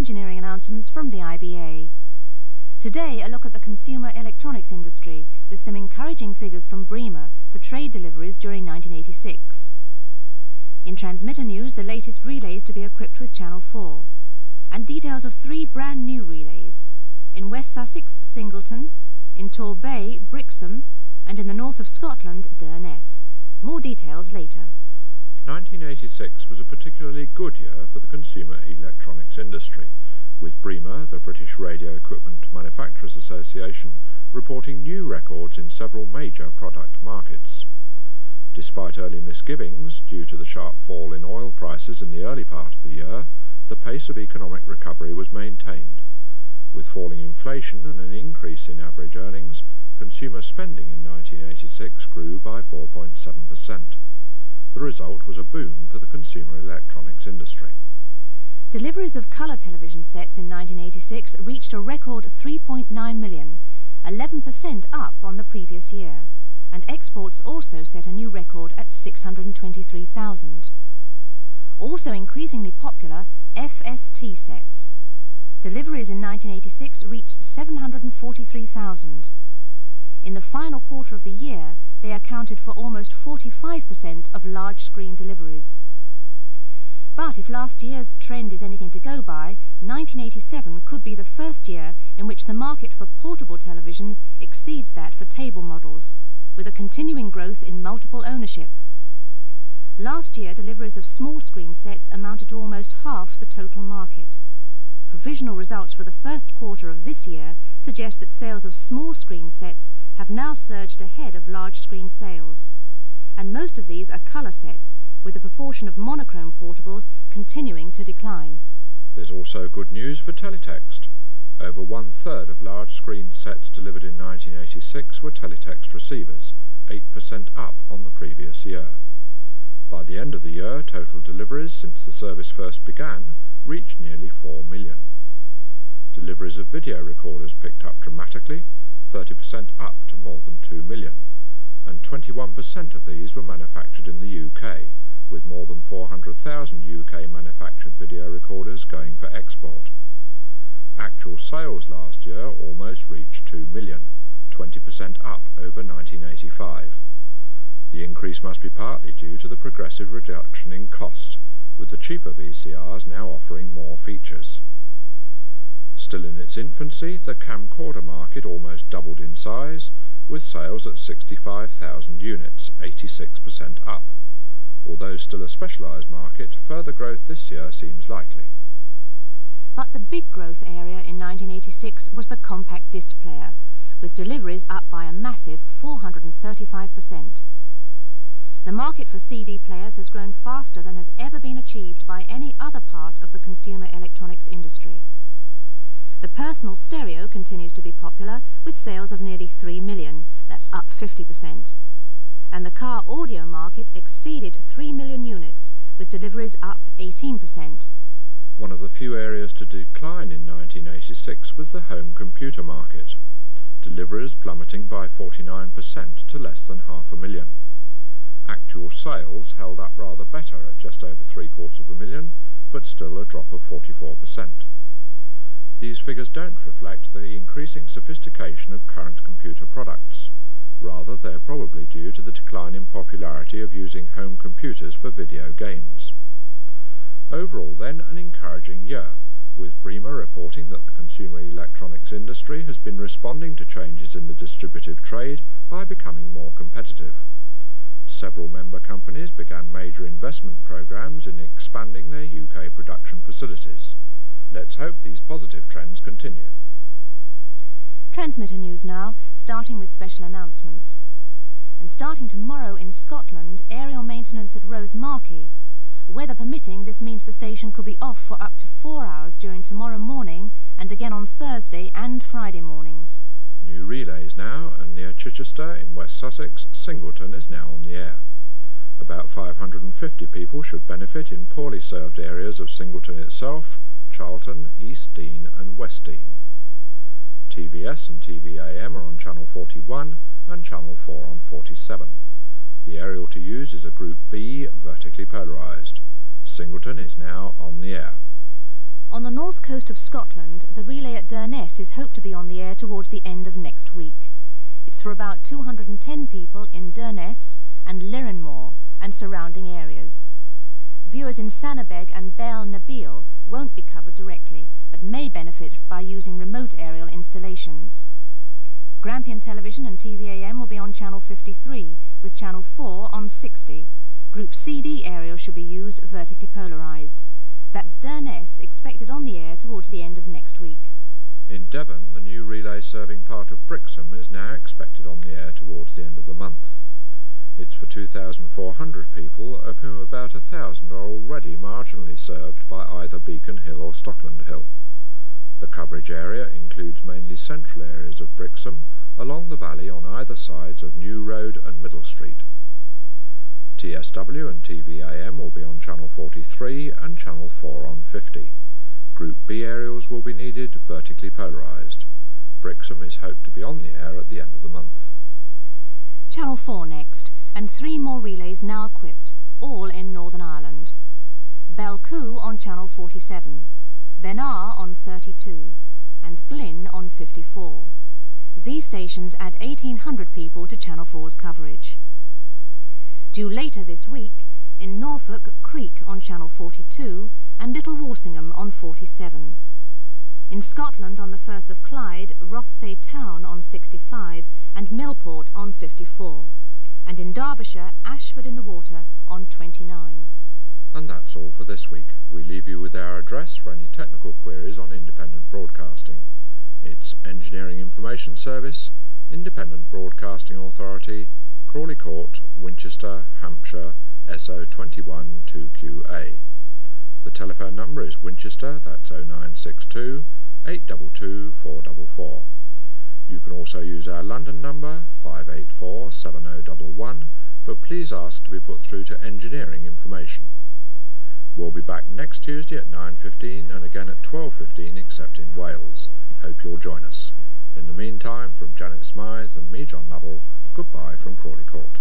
engineering announcements from the IBA. Today, a look at the consumer electronics industry with some encouraging figures from Brema for trade deliveries during 1986. In transmitter news, the latest relays to be equipped with Channel 4, and details of 3 brand new relays in West Sussex, Singleton, in Torbay, Brixham, and in the north of Scotland, Durness. More details later. 1986 was a particularly good year for the consumer electronics industry, with Brema, the British Radio Equipment Manufacturers Association, reporting new records in several major product markets. Despite early misgivings due to the sharp fall in oil prices in the early part of the year, the pace of economic recovery was maintained. With falling inflation and an increase in average earnings, consumer spending in 1986 grew by 4.7%. The result was a boom for the consumer electronics industry. Deliveries of colour television sets in 1986 reached a record 3.9 million, 11% up on the previous year, and exports also set a new record at 623,000. Also increasingly popular, FST sets. Deliveries in 1986 reached 743,000. In the final quarter of the year, they accounted for almost 45% of large-screen deliveries. But if last year's trend is anything to go by, 1987 could be the first year in which the market for portable televisions exceeds that for table models, with a continuing growth in multiple ownership. Last year, deliveries of small-screen sets amounted to almost half the total market. Provisional results for the first quarter of this year suggest that sales of small-screen sets have now surged ahead of large-screen sales, and most of these are colour sets, with the proportion of monochrome portables continuing to decline. There's also good news for teletext. Over 1/3 of large-screen sets delivered in 1986 were teletext receivers, 8% up on the previous year. By the end of the year, total deliveries since the service first began reached nearly 4 million. Deliveries of video recorders picked up dramatically, 30% up to more than 2 million, and 21% of these were manufactured in the UK, with more than 400,000 UK manufactured video recorders going for export. Actual sales last year almost reached 2 million, 20% up over 1985. The increase must be partly due to the progressive reduction in cost, with the cheaper VCRs now offering more features. Still in its infancy, the camcorder market almost doubled in size, with sales at 65,000 units, 86% up. Although still a specialised market, further growth this year seems likely. But the big growth area in 1986 was the compact disc player, with deliveries up by a massive 435%. The market for CD players has grown faster than has ever been achieved by any other part of the consumer electronics industry. The personal stereo continues to be popular, with sales of nearly 3 million, that's up 50%. And the car audio market exceeded 3 million units, with deliveries up 18%. One of the few areas to decline in 1986 was the home computer market, deliveries plummeting by 49% to less than 500,000. Actual sales held up rather better at just over 750,000, but still a drop of 44%. These figures don't reflect the increasing sophistication of current computer products. Rather, they're probably due to the decline in popularity of using home computers for video games. Overall, then, an encouraging year, with Brema reporting that the consumer electronics industry has been responding to changes in the distributive trade by becoming more competitive. Several member companies began major investment programs in expanding their UK production facilities. Let's hope these positive trends continue. Transmitter news now, starting with special announcements. And starting tomorrow in Scotland, aerial maintenance at Rosemarkie. Weather permitting, this means the station could be off for up to 4 hours during tomorrow morning and again on Thursday and Friday mornings. New relays now, and near Chichester in West Sussex, Singleton is now on the air. About 550 people should benefit in poorly served areas of Singleton itself, Charlton, East Dean and West Dean. TVS and TVAM are on Channel 41 and Channel 4 on 47. The aerial to use is a Group B, vertically polarised. Singleton is now on the air. On the north coast of Scotland, the relay at Durness is hoped to be on the air towards the end of next week. It's for about 210 people in Durness and Lirenmore and surrounding areas. Viewers in Sannabeg and Bel Nabil won't be covered directly, but may benefit by using remote aerial installations. Grampian Television and TVAM will be on Channel 53, with Channel 4 on 60. Group CD aerials should be used vertically polarised. That's Durness, expected on the air towards the end of next week. In Devon, the new relay serving part of Brixham is now expected on the air towards the end of the month. It's for 2,400 people, of whom about 1,000 are already marginally served by either Beacon Hill or Stockland Hill. The coverage area includes mainly central areas of Brixham, along the valley on either sides of New Road and Middle Street. TSW and TVAM will be on Channel 43 and Channel 4 on 50. Group B aerials will be needed vertically polarised. Brixham is hoped to be on the air at the end of the month. Channel 4 next, and 3 more relays now equipped, all in Northern Ireland. Belcoo on Channel 47, Benar on 32, and Glyn on 54. These stations add 1,800 people to Channel 4's coverage. Due later this week, in Norfolk, Creek on Channel 42 and Little Walsingham on 47. In Scotland on the Firth of Clyde, Rothesay Town on 65 and Millport on 54. And in Derbyshire, Ashford in the Water on 29. And that's all for this week. We leave you with our address for any technical queries on independent broadcasting. It's Engineering Information Service, Independent Broadcasting Authority, Crawley Court, Winchester, Hampshire, SO21 2QA. The telephone number is Winchester, that's 0962 822 444. You can also use our London number, 584 7011, but please ask to be put through to Engineering Information. We'll be back next Tuesday at 9:15 and again at 12:15 except in Wales. Hope you'll join us. In the meantime, from Janet Smythe and me, John Lovell, goodbye from Crawley Court.